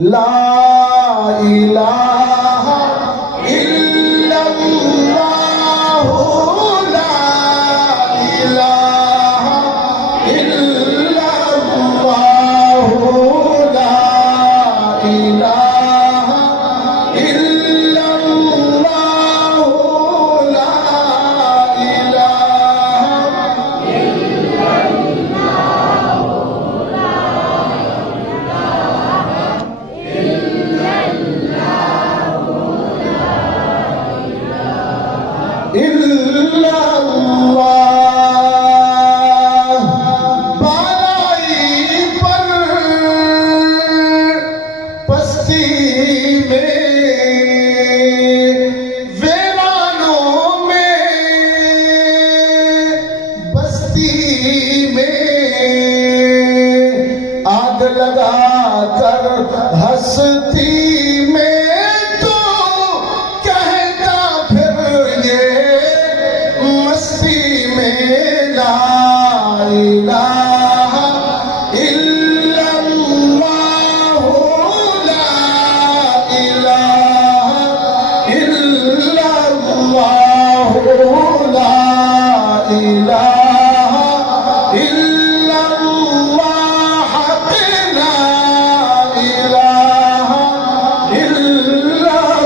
ला इलाहा इल्लल्लाहु ला इलाहा इल्लल्लाहु ला इलाहा इल्लल्लाहु ला इलाहा इल्लल्लाह। बालाई पर पस्ती में वीरानों में बस्ती में आग लगा कर हस्ती में तो कहता फिर ये मस्ती में ला इलाहा इल्लल्लाहु ला इलाहा इल्लल्लाहु ला इलाहा इल्लल्लाह ला इलाहा इल्लल्लाह।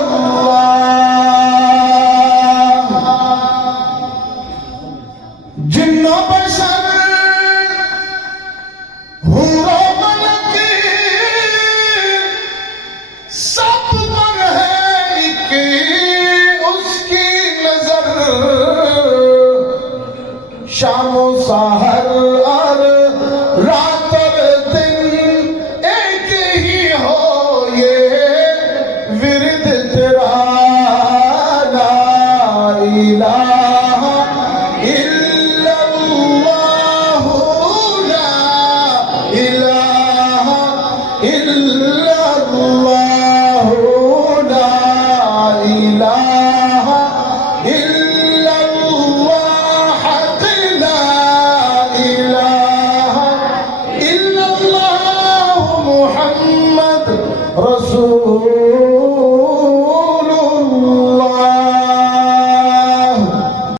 जिन्नो बशर हूरो मलक सब पर है एक उसकी नजर। शामो सहर और रात और दिन एक ही हो ये विरद तेरा ला इलाहा इल्लल्लाहु ला इलाहा इल्लल्लाहु ला इलाहा इल्लल्लाह ला इलाहा इल्लल्लाह मुहम्मद रसूल